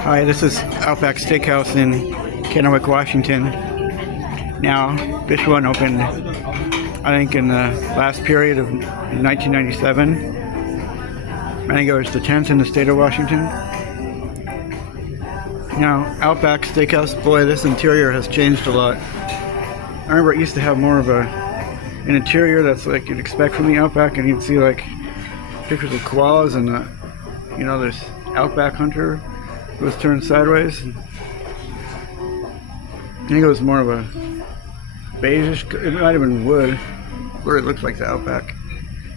Hi, this is Outback Steakhouse in Kennewick, Washington. Now, this one opened, I think, in the last period of 1997. I think it was the 10th in the state of Washington. Now, Outback Steakhouse, boy, this interior has changed a lot. I remember it used to have more of an interior that's like you'd expect from the Outback, and you'd see like pictures of koalas and there's Outback Hunter who was turned sideways. I think it was more of a beige, it might have been wood, where it looked like the Outback.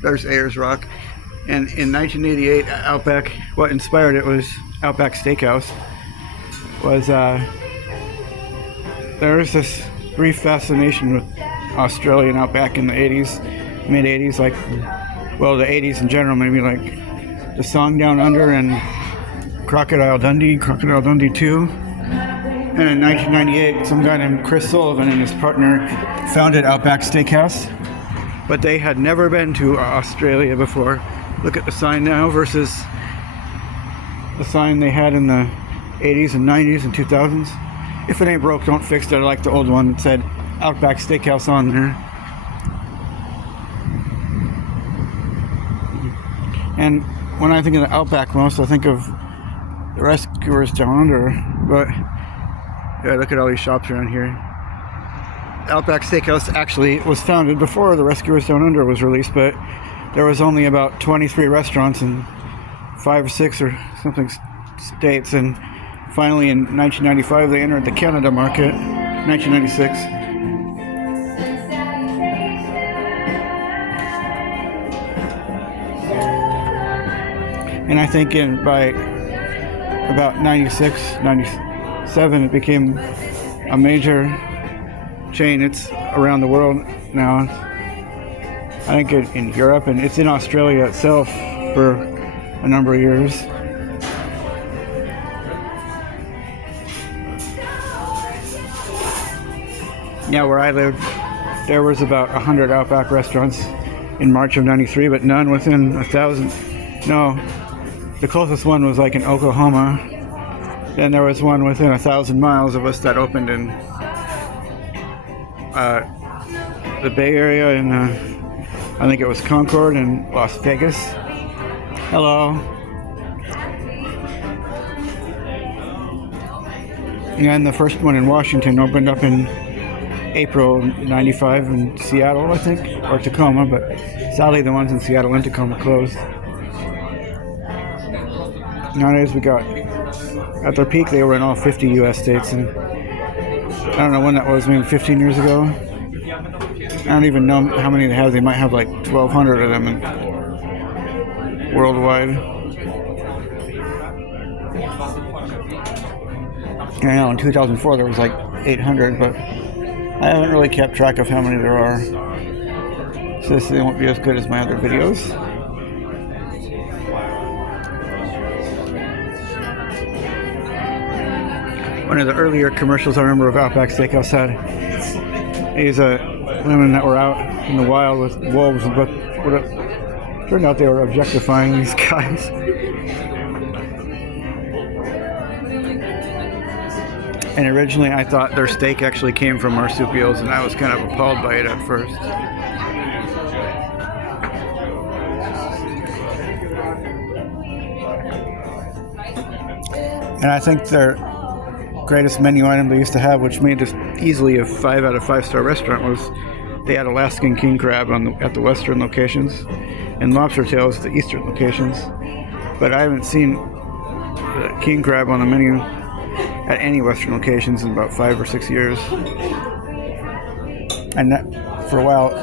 There's Ayers Rock. And in 1988, Outback, what inspired it was Outback Steakhouse, was there was this brief fascination with Australian Outback in the 80s, mid 80s, like, well, the 80s in general, maybe like the song Down Under and Crocodile Dundee 2. And in 1998, some guy named Chris Sullivan and his partner founded Outback Steakhouse, but they had never been to Australia before. Look at the sign now versus the sign they had in the 80s and 90s and 2000s. If it ain't broke, don't fix it. I like the old one that said Outback Steakhouse on there. And when I think of the Outback most, I think of the Rescuers Down Under. But yeah, look at all these shops around here. Outback Steakhouse actually was founded before the Rescuers Down Under was released, but there was only about 23 restaurants in 5 or 6 or something states, and finally in 1995 they entered the Canada market. 1996. And I think by about 96, 97 it became a major chain. It's around the world now. I think in Europe, and it's in Australia itself for a number of years. Yeah, where I lived, there was about 100 Outback restaurants in March of 93, but none within 1,000. No, the closest one was like in Oklahoma. Then there was one within 1,000 miles of us that opened in the Bay Area in I think it was Concord and Las Vegas. Hello. And the first one in Washington opened up in April 95 in Seattle, I think, or Tacoma, but sadly the ones in Seattle and Tacoma closed. Nowadays we got, at their peak they were in all 50 US states, and I don't know when that was, maybe 15 years ago. I don't even know how many they have. They might have like 1,200 of them worldwide. I know in 2004 there was like 800, but I haven't really kept track of how many there are. So this won't be as good as my other videos. One of the earlier commercials I remember of Outback Steakhouse had is women that were out in the wild with wolves, but it turned out they were objectifying these guys. And originally I thought their steak actually came from marsupials, and I was kind of appalled by it at first. And I think their greatest menu item they used to have, which made this easily a 5 out of 5 star restaurant, was they had Alaskan king crab at the western locations and lobster tails at the eastern locations. But I haven't seen the king crab on the menu at any western locations in about 5 or 6 years. And that, for a while,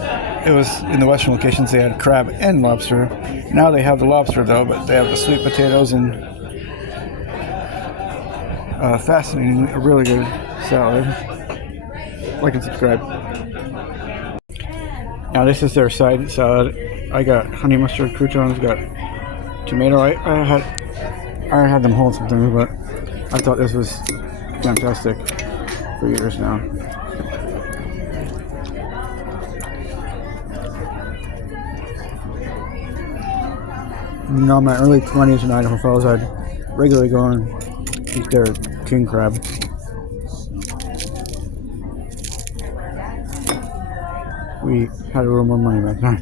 it was in the western locations they had crab and lobster. Now they have the lobster though, but they have the sweet potatoes and fascinating, a really good salad. Like and subscribe. Now this is their side salad. I got honey mustard croutons, got tomato. I had them hold something, but I thought this was fantastic for years now. You know, in my early 20s in Idaho Falls, I'd regularly go and eat their king crab. We had a little more money back then.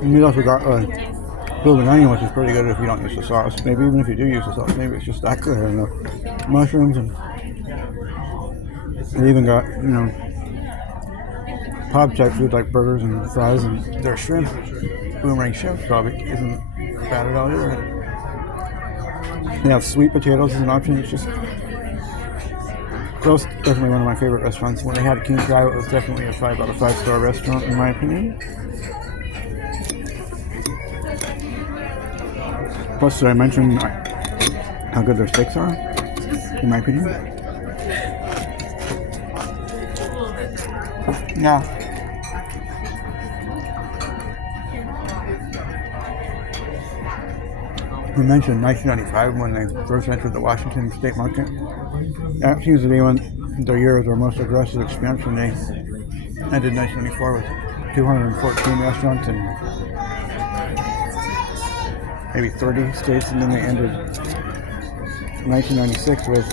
And we also got building onion, which is pretty good if you don't use the sauce. Maybe even if you do use the sauce, maybe it's just that good. I don't know. Mushrooms, and they even got, you know, pub type food like burgers and fries, and their shrimp, boomerang shrimp probably isn't bad at all either. They have sweet potatoes as an option. It's just close. Definitely one of my favorite restaurants. When they had king crab, it was definitely a 5 out of 5 star restaurant in my opinion. Plus, did I mention how good their steaks are, in my opinion? Yeah. We mentioned 1995 when they first entered the Washington state market. That seems to be when their year of their most aggressive expansion. They ended 1994 with 214 restaurants in maybe 30 states, and then they ended 1996 with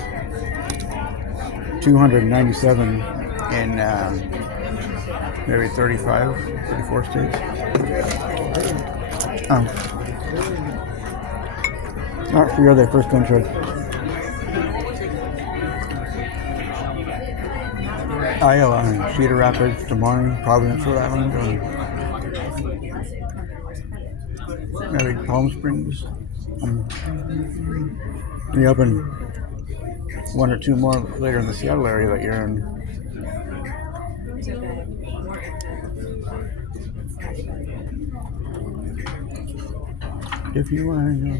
297 in maybe 34 states. Not sure they first entered. Iowa and Cedar Rapids, Des Moines, Providence, Rhode Island, maybe Palm Springs. They opened 1 or 2 more later in the Seattle area that year. And if you want to know,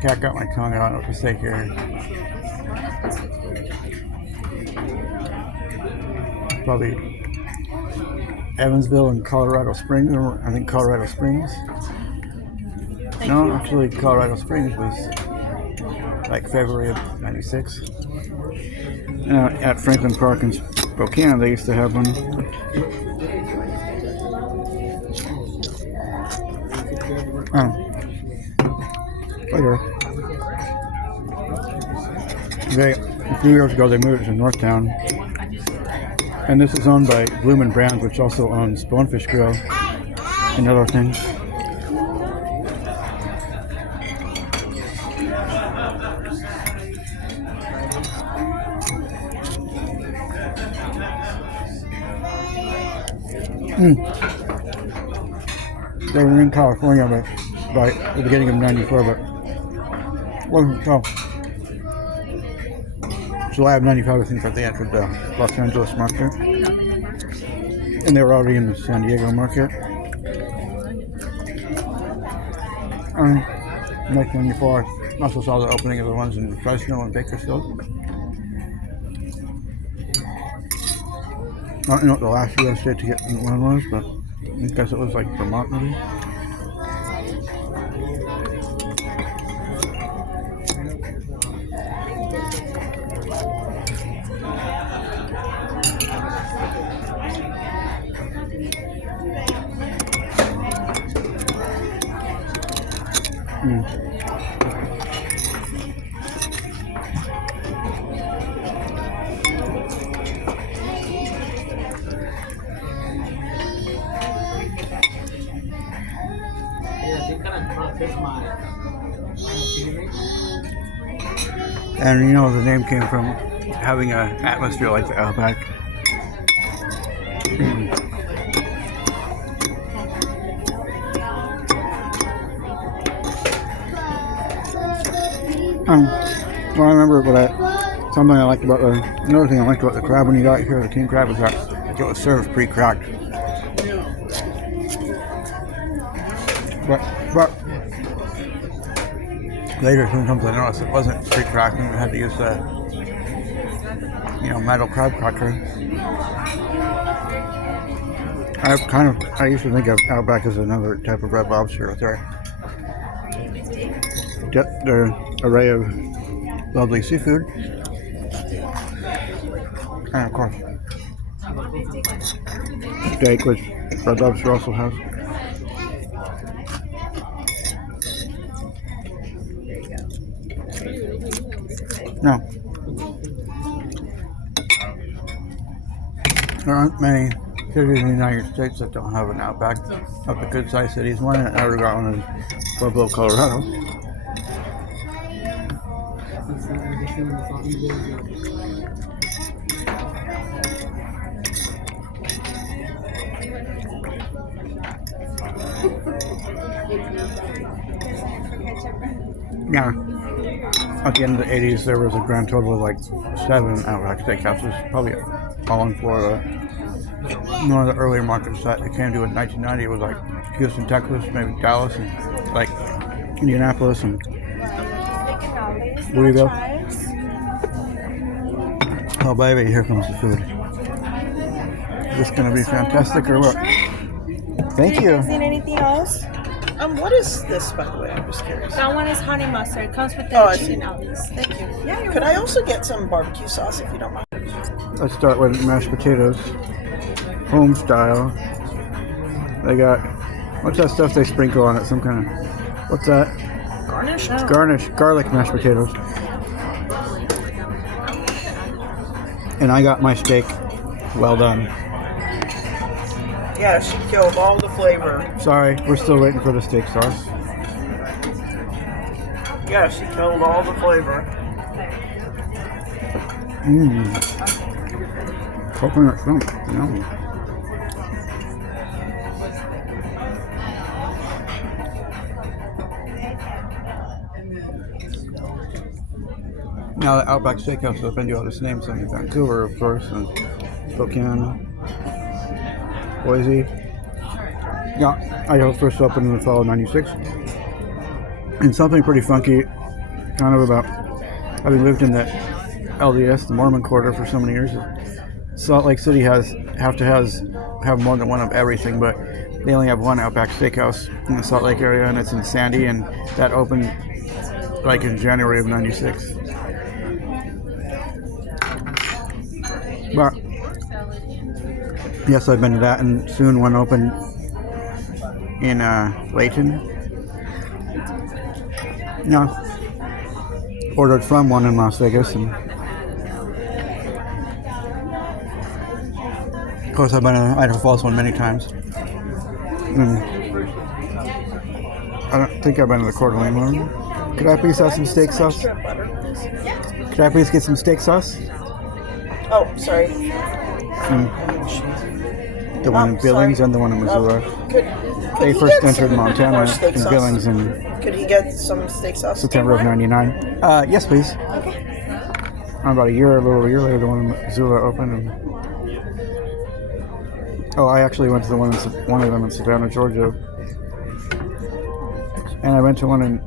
cat got my tongue. I don't know what to say here. Probably Evansville and Colorado Springs, or I think Colorado Springs. No, actually Colorado Springs was like February of '96. At Franklin Park in Spokane, they used to have one. Later. A few years ago, they moved it to Northtown. And this is owned by Bloomin' Brands, which also owns Bonefish Grill and other things. They were in California by the beginning of '94, but wasn't until July of '95, I think, that they entered the Los Angeles market. And they were already in the San Diego market. 1994, I also saw the opening of the ones in Fresno and Bakersfield. I don't know what the last U.S. state to get one was, but I guess it was like Vermont, maybe. And you know, the name came from having an atmosphere like the Outback. Well, I remember something I liked about another thing I liked about the crab when you got here, the king crab, was that it was served pre-cracked. But later, sometimes I noticed it wasn't pre-cracked, and we had to use the, metal crab cracker. I used to think of Outback as another type of Red Lobster with their array of lovely seafood. And of course, steak, which Red Lobster also has. No. There aren't many cities in the United States that don't have an Outback. Of the good-sized cities, one I never got one in Pueblo, Colorado. Yeah. At the end of the 80s, there was a grand total of like 7 Outback Steakhouses, probably all in Florida. One of the earlier markets that it came to in 1990 was like Houston, Texas, maybe Dallas, and like Indianapolis and Louisville. Oh baby, here comes the food. Is this gonna be fantastic or what? Thank you. Need anything else? What is this, by the way? I'm just curious. That one is honey mustard. It comes with the chicken always. Thank you. Yeah, Could I also get some barbecue sauce if you don't mind? Let's start with mashed potatoes, home style. They got, what's that stuff they sprinkle on it? Some kind of, what's that? Garnish? Garnish, garlic mashed potatoes. And I got my steak well done. Yeah, she killed all the flavor. Sorry, we're still waiting for the steak sauce. Yeah, she killed all the flavor. Mmm. Coconut shrimp, yum. Now the Outback Steakhouse opened, you ought to name some in Vancouver, of course, and Spokane, Boise. Yeah, Idaho first opened in the fall of '96. And something pretty funky, kind of about having lived in the LDS, the Mormon Quarter, for so many years. Salt Lake City have more than one of everything, but they only have one Outback Steakhouse in the Salt Lake area, and it's in Sandy, and that opened like in January of '96. But yes, I've been to that, and soon one opened in Layton. No, ordered from one in Las Vegas, and of course I've been to the Idaho Falls one many times. And I don't think I've been to the Coeur d'Alene one. Could I please have some steak sauce? Could I please get some steak sauce? Oh, sorry. The one in Billings and the one in Missoula. They first entered Montana in Billings in Could he get some steak sauce? September of '99. Yes, please. Okay. About a year later, the one in Missoula opened. And I actually went to the one of them in Savannah, Georgia. And I went to one in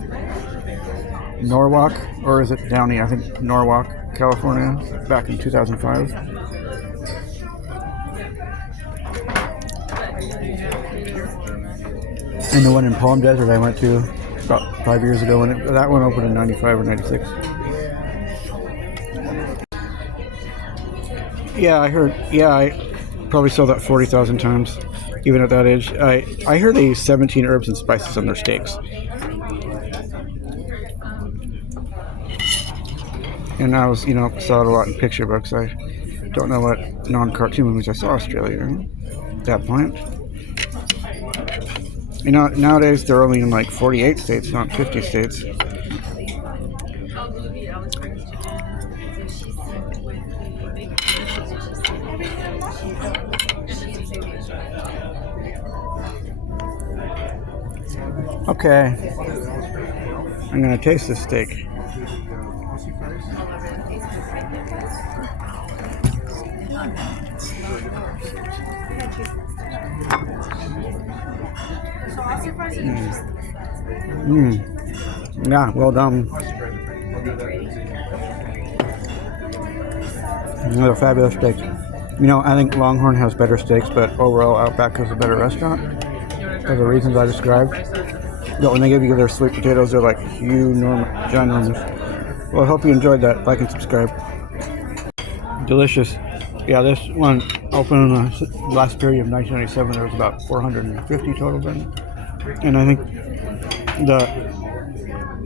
Norwalk, or is it Downey? I think Norwalk, California, back in 2005. And the one in Palm Desert I went to about 5 years ago, that one opened in '95 or '96. Yeah, I heard. Yeah, I probably saw that 40,000 times, even at that age. I heard they use 17 herbs and spices on their steaks. And I was, saw it a lot in picture books. I don't know what non-cartoon movies I saw Australia at that point. Nowadays they're only in like 48 states, not 50 states. Okay, I'm gonna taste this steak. Yeah, well done. Another fabulous steak. I think Longhorn has better steaks, but overall Outback is a better restaurant for the reasons I described. But when they give you their sweet potatoes, they're like ginormous. Well, I hope you enjoyed that. Like and subscribe. delicious. Yeah, this one opened in the last period of 1997. There was about 450 total then. And I think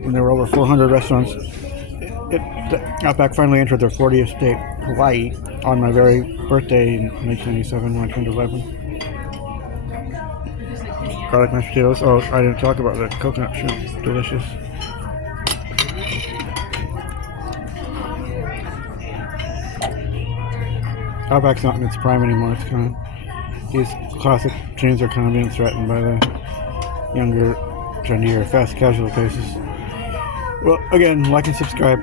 when there were over 400 restaurants, Outback finally entered their 40th state, Hawaii, on my very birthday in 1997 when I turned 11. Garlic mashed potatoes. Oh, I didn't talk about the coconut shrimp. Delicious. Outback's not in its prime anymore. It's kind of, these classic chains are kind of being threatened by the younger, trendier, fast casual places. Well, again, like and subscribe.